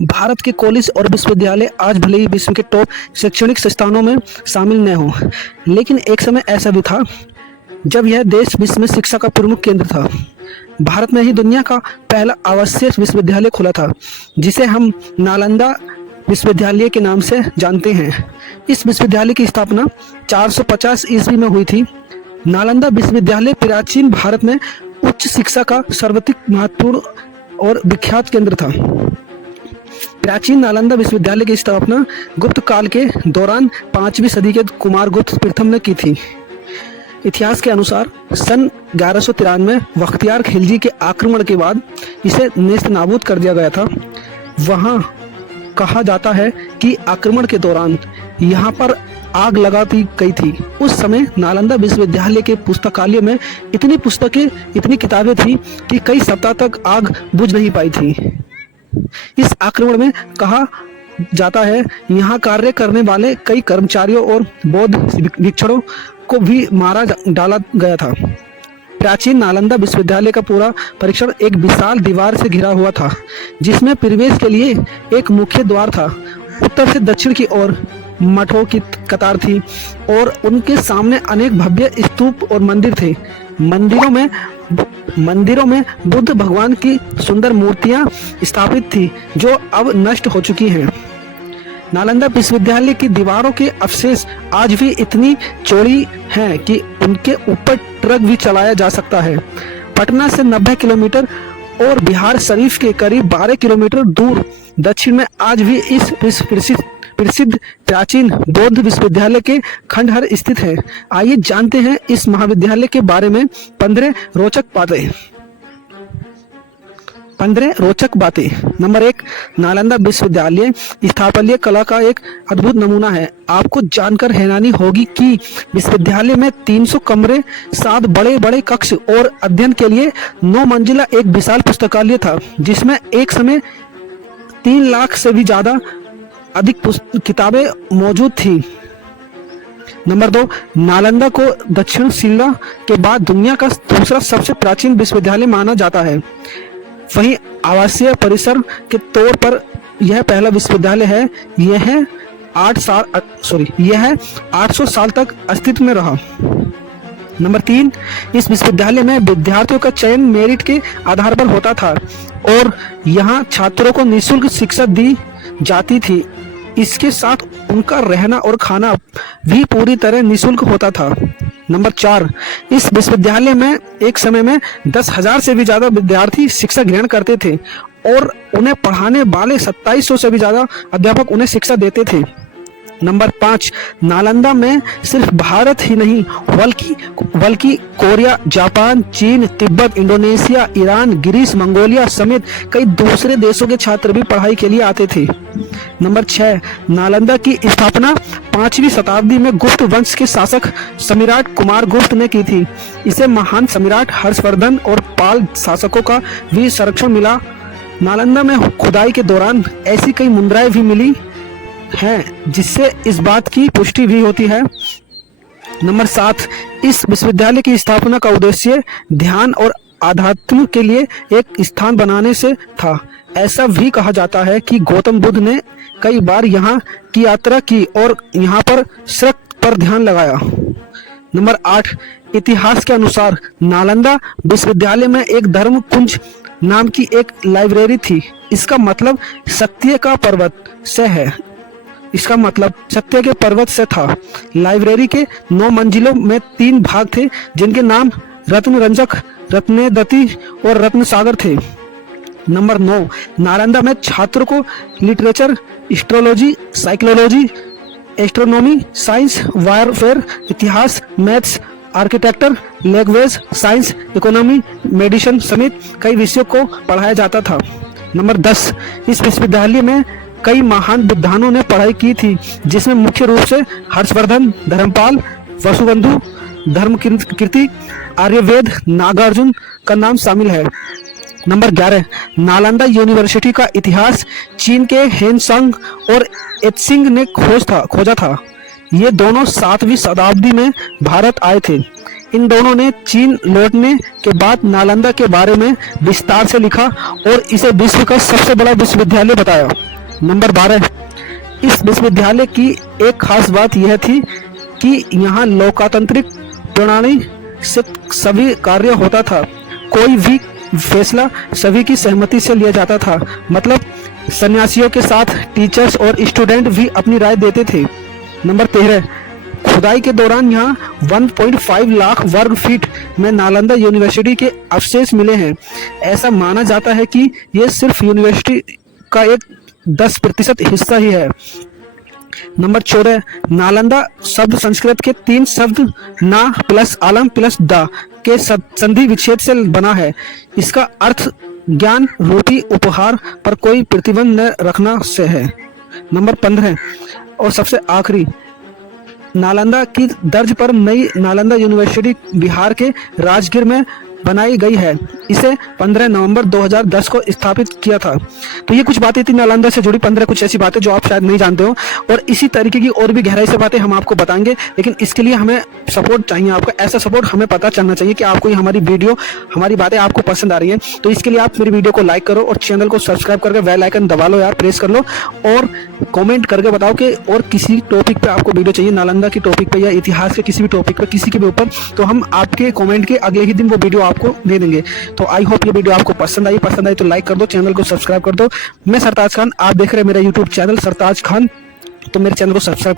भारत के कॉलेज और विश्वविद्यालय आज भले ही विश्व के टॉप शैक्षणिक संस्थानों में शामिल न हों, लेकिन एक समय ऐसा भी था जब यह देश विश्व में शिक्षा का प्रमुख केंद्र था। भारत में ही दुनिया का पहला आवासीय विश्वविद्यालय खुला था, जिसे हम नालंदा विश्वविद्यालय के नाम से जानते हैं। इस विश्वविद्यालय की स्थापना 450 ईस्वी में हुई थी। नालंदा विश्वविद्यालय प्राचीन भारत में उच्च शिक्षा का सर्वाधिक महत्वपूर्ण और विख्यात केंद्र था। प्राचीन नालंदा विश्वविद्यालय की स्थापना गुप्त काल के दौरान 5वीं सदी के कुमारगुप्त प्रथम ने की थी। इतिहास के अनुसार सन 1193 में बख्तियार खिलजी के आक्रमण के बाद इसे नेस्तनाबूद कर दिया गया था। वहाँ कहा जाता है कि आक्रमण के दौरान यहाँ पर आग लगा दी गई थी। उस समय नालंदा विश्वविद्यालय के पुस्तकालय में इतनी पुस्तकें, इतनी किताबें थी कि कई सप्ताह तक आग बुझ नहीं पाई थी। इस आक्रमण में कहा जाता है यहाँ कार्य करने वाले कई कर्मचारियों और बौद्ध भिक्षुओं को भी मारा डाला गया था। प्राचीन नालंदा विश्वविद्यालय का पूरा परिसर एक विशाल दीवार से घिरा हुआ था, जिसमें प्रवेश के लिए एक मुख्य द्वार था। उत्तर से दक्षिण की ओर मठों की कतार थी और उनके सामने अनेक भव्य स्तूप और मंदिर थे। मंदिरों में बुद्ध भगवान की सुंदर मूर्तियां स्थापित थी, जो अब नष्ट हो चुकी हैं। नालंदा विश्वविद्यालय की दीवारों के अवशेष आज भी इतनी चौड़ी हैं कि उनके ऊपर ट्रक भी चलाया जा सकता है। पटना से 90 किलोमीटर और बिहार शरीफ के करीब 12 किलोमीटर दूर दक्षिण में आज भी इस प्रसिद्ध प्राचीन बौद्ध विश्वविद्यालय के खंडहर स्थित है। आइए जानते हैं इस महाविद्यालय के बारे में 15 रोचक बातें। नंबर 1, नालंदा विश्वविद्यालय स्थापत्य कला का एक अद्भुत नमूना है। आपको जानकर हैरानी होगी कि विश्वविद्यालय में 300 कमरे, 7 बड़े कक्ष और अध्ययन के लिए 9 मंजिला एक विशाल पुस्तकालय था, जिसमें एक समय 3 लाख से भी ज्यादा अधिक किताबें मौजूद थी। नंबर 2, नालंदा को दक्षिणशिला के बाद दुनिया का दूसरा सबसे प्राचीन विश्वविद्यालय माना जाता है। वहीं आवासीय परिसर के तौर पर यह पहला विश्वविद्यालय है। यह 800 साल तक अस्तित्व में रहा। नंबर 3, इस विश्वविद्यालय में विद्यार्थियों का चयन मेरिट के आधार पर होता था और यहाँ छात्रों को निःशुल्क शिक्षा दी जाती थी। इसके साथ उनका रहना और खाना भी पूरी तरह निःशुल्क होता था। नंबर 4, इस विश्वविद्यालय में एक समय में 10,000 से भी ज्यादा विद्यार्थी शिक्षा ग्रहण करते थे और उन्हें पढ़ाने वाले 2700 से भी ज्यादा अध्यापक उन्हें शिक्षा देते थे। नंबर 5, नालंदा में सिर्फ भारत ही नहीं बल्कि कोरिया, जापान, चीन, Tibet, Indonesia, Iran, Greece, Mongolia समेत कई दूसरे देशों के छात्र भी पढ़ाई के लिए आते थे। नंबर 6, नालंदा की स्थापना 5वीं शताब्दी में गुप्त वंश के शासक सम्राट कुमारगुप्त ने की थी। इसे महान सम्राट हर्षवर्धन और पाल शासकों का भी संरक्षण मिला। नालंदा में खुदाई के दौरान ऐसी कई मुद्राएं भी मिली हैं, जिससे इस बात की पुष्टि भी होती है। नंबर 7, इस विश्वविद्यालय की स्थापना का उद्देश्य ध्यान और आध्यात्म के लिए एक स्थान बनाने से था। ऐसा भी कहा जाता है कि गौतम बुद्ध ने कई बार यहाँ की यात्रा की और यहाँ पर सड़क पर ध्यान लगाया। नंबर 8, इतिहास के अनुसार नालंदा विश्वविद्यालय में एक धर्म कुंज नाम की एक लाइब्रेरी थी। इसका मतलब सत्य के पर्वत से था। लाइब्रेरी के 9 मंजिलों में 3 भाग थे, जिनके नाम रत्नरंजक, रत्नदती और रत्नसागर थे। नंबर 9, नालंदा में छात्रों को literature, astrology, psychology, astronomy, science, warfare, इतिहास, maths, architecture, language science, economy, medicine समेत कई विषयों को पढ़ाया जाता था। नंबर 10, इस विश्वविद्यालय में कई महान विद्वानों ने पढ़ाई की थी, जिसमें मुख्य रूप से हर्षवर्धन, धर्मपाल, वसुबंधु, धर्मकीर्ति, आर्यवेद, नागार्जुन का नाम शामिल है। नंबर 11, नालंदा यूनिवर्सिटी का इतिहास चीन के हेनसांग और एत्सिंग ने खोजा था। ये दोनों 7वीं शताब्दी में भारत आए थे। इन दोनों ने चीन लौटने के बाद नालंदा के बारे में विस्तार से लिखा और इसे विश्व का सबसे बड़ा विश्वविद्यालय बताया। नंबर 12, इस विश्वविद्यालय की एक खास बात यह थी कि यहाँ लोकतांत्रिक प्रणाली से सभी कार्य होता था। कोई भी फैसला सभी की सहमति से लिया जाता था। मतलब सन्यासियों के साथ टीचर्स और स्टूडेंट भी अपनी राय देते थे। नंबर 13, खुदाई के दौरान यहाँ 1.5 लाख वर्ग फीट में नालंदा यूनिवर्सिटी के अवशेष मिले हैं। ऐसा माना जाता है कि यह सिर्फ यूनिवर्सिटी का एक 10% हिस्सा ही है। नंबर 14, नालंदा शब्द संस्कृत के 3 शब्द ना प्लस आलम प्लस दा के संधि विच्छेद से बना है। इसका अर्थ ज्ञान रूपी उपहार पर कोई प्रतिबंध न रखना से है। नंबर 15 और सबसे आखिरी, नालंदा की तर्ज पर नई नालंदा यूनिवर्सिटी बिहार के राजगीर में बनाई गई है। इसे 15 नवंबर 2010 को स्थापित किया था। तो ये कुछ बातें थी नालंदा से जुड़ी, 15 कुछ ऐसी बातें जो आप शायद नहीं जानते हो, और इसी तरीके की और भी गहराई से बातें हम आपको बताएंगे। लेकिन इसके लिए हमें सपोर्ट चाहिए, आपका ऐसा सपोर्ट हमें पता चलना चाहिए कि आपको ये हमारी वीडियो, हमारी बातें आपको पसंद आ रही हैं। तो इसके लिए आप मेरी वीडियो को लाइक करो और चैनल को सब्सक्राइब करके बेल आइकन दबा लो यार, प्रेस कर लो, और कमेंट करके बताओ कि और किसी टॉपिक पे आपको वीडियो चाहिए, नालंदा की टॉपिक पे या इतिहास के किसी भी टॉपिक पे, किसी के भी ऊपर, तो हम आपके कमेंट के अगले ही दिन वो वीडियो आपको दे देंगे। तो आई होप ये वीडियो आपको पसंद आई तो लाइक कर दो, चैनल को सब्सक्राइब कर दो। मैं सरताज खान, आप देख रहे हैं मेरा यूट्यूब चैनल सरताज खान, तो मेरे चैनल को सब्सक्राइब